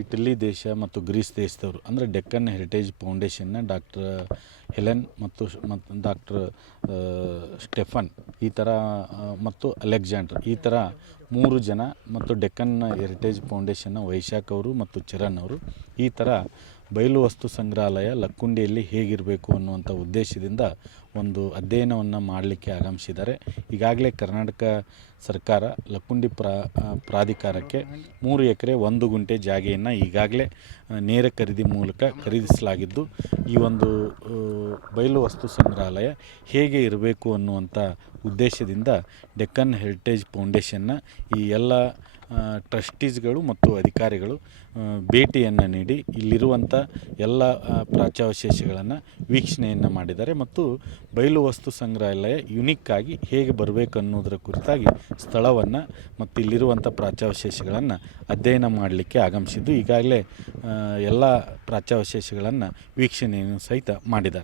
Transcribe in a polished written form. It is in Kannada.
ಇಟಲಿ ದೇಶ ಮತ್ತು ಗ್ರೀಸ್ ದೇಶದವರು ಅಂದರೆ ಡೆಕ್ಕನ್ ಹೆರಿಟೇಜ್ ಫೌಂಡೇಶನ್ನ ಡಾಕ್ಟರ್ ಹೆಲೆನ್ ಮತ್ತು ಡಾಕ್ಟರ್ ಸ್ಟೆಫನ್ ಈ ಥರ ಮತ್ತು ಅಲೆಕ್ಸಾಂಡರ್ ಈ ಥರ 3 ಜನ ಮತ್ತು ಡೆಕ್ಕನ್ ಹೆರಿಟೇಜ್ ಫೌಂಡೇಶನ್ನ ವೈಶಾಖ್ ಅವರು ಮತ್ತು ಚರಣ್ ಅವರು ಈ ಥರ ಬಯಲು ವಸ್ತು ಸಂಗ್ರಹಾಲಯ ಲಕ್ಕುಂಡಿಯಲ್ಲಿ ಹೇಗಿರಬೇಕು ಅನ್ನುವಂಥ ಉದ್ದೇಶದಿಂದ ಒಂದು ಅಧ್ಯಯನವನ್ನು ಮಾಡಲಿಕ್ಕೆ ಆಗಮಿಸಿದ್ದಾರೆ. ಈಗಾಗಲೇ ಕರ್ನಾಟಕ ಸರ್ಕಾರ ಲಕ್ಕುಂಡಿ ಪ್ರಾಧಿಕಾರಕ್ಕೆ 3 ಎಕರೆ 1 ಗುಂಟೆ ಜಾಗೆಯನ್ನು ಈಗಾಗಲೇ ನೇರ ಖರೀದಿ ಮೂಲಕ ಖರೀದಿಸಲಾಗಿದ್ದು, ಈ ಒಂದು ಬಯಲು ವಸ್ತು ಸಂಗ್ರಹಾಲಯ ಹೇಗೆ ಇರಬೇಕು ಅನ್ನುವಂಥ ಉದ್ದೇಶದಿಂದ ಡೆಕ್ಕನ್ ಹೆರಿಟೇಜ್ ಫೌಂಡೇಶನ್ನ ಈ ಎಲ್ಲ ಟ್ರಸ್ಟೀಸ್ಗಳು ಮತ್ತು ಅಧಿಕಾರಿಗಳು ಭೇಟಿಯನ್ನು ನೀಡಿ ಇಲ್ಲಿರುವಂಥ ಎಲ್ಲ ಪ್ರಾಚ್ಯಾವಶೇಷಗಳನ್ನು ವೀಕ್ಷಣೆಯನ್ನು ಮಾಡಿದ್ದಾರೆ ಮತ್ತು ಬಯಲು ವಸ್ತು ಸಂಗ್ರಹಾಲಯ ಯುನಿಕ್ಕಾಗಿ ಹೇಗೆ ಬರಬೇಕು ಅನ್ನೋದರ ಕುರಿತಾಗಿ ಸ್ಥಳವನ್ನು ಮತ್ತು ಇಲ್ಲಿರುವಂಥ ಪ್ರಾಚ್ಯಾವಶೇಷಗಳನ್ನು ಅಧ್ಯಯನ ಮಾಡಲಿಕ್ಕೆ ಆಗಮಿಸಿದ್ದು ಈಗಾಗಲೇ ಎಲ್ಲ ಪ್ರಾಚ್ಯಾವಶೇಷಗಳನ್ನು ವೀಕ್ಷಣೆಯನ್ನು ಸಹಿತ ಮಾಡಿದ್ದಾರೆ.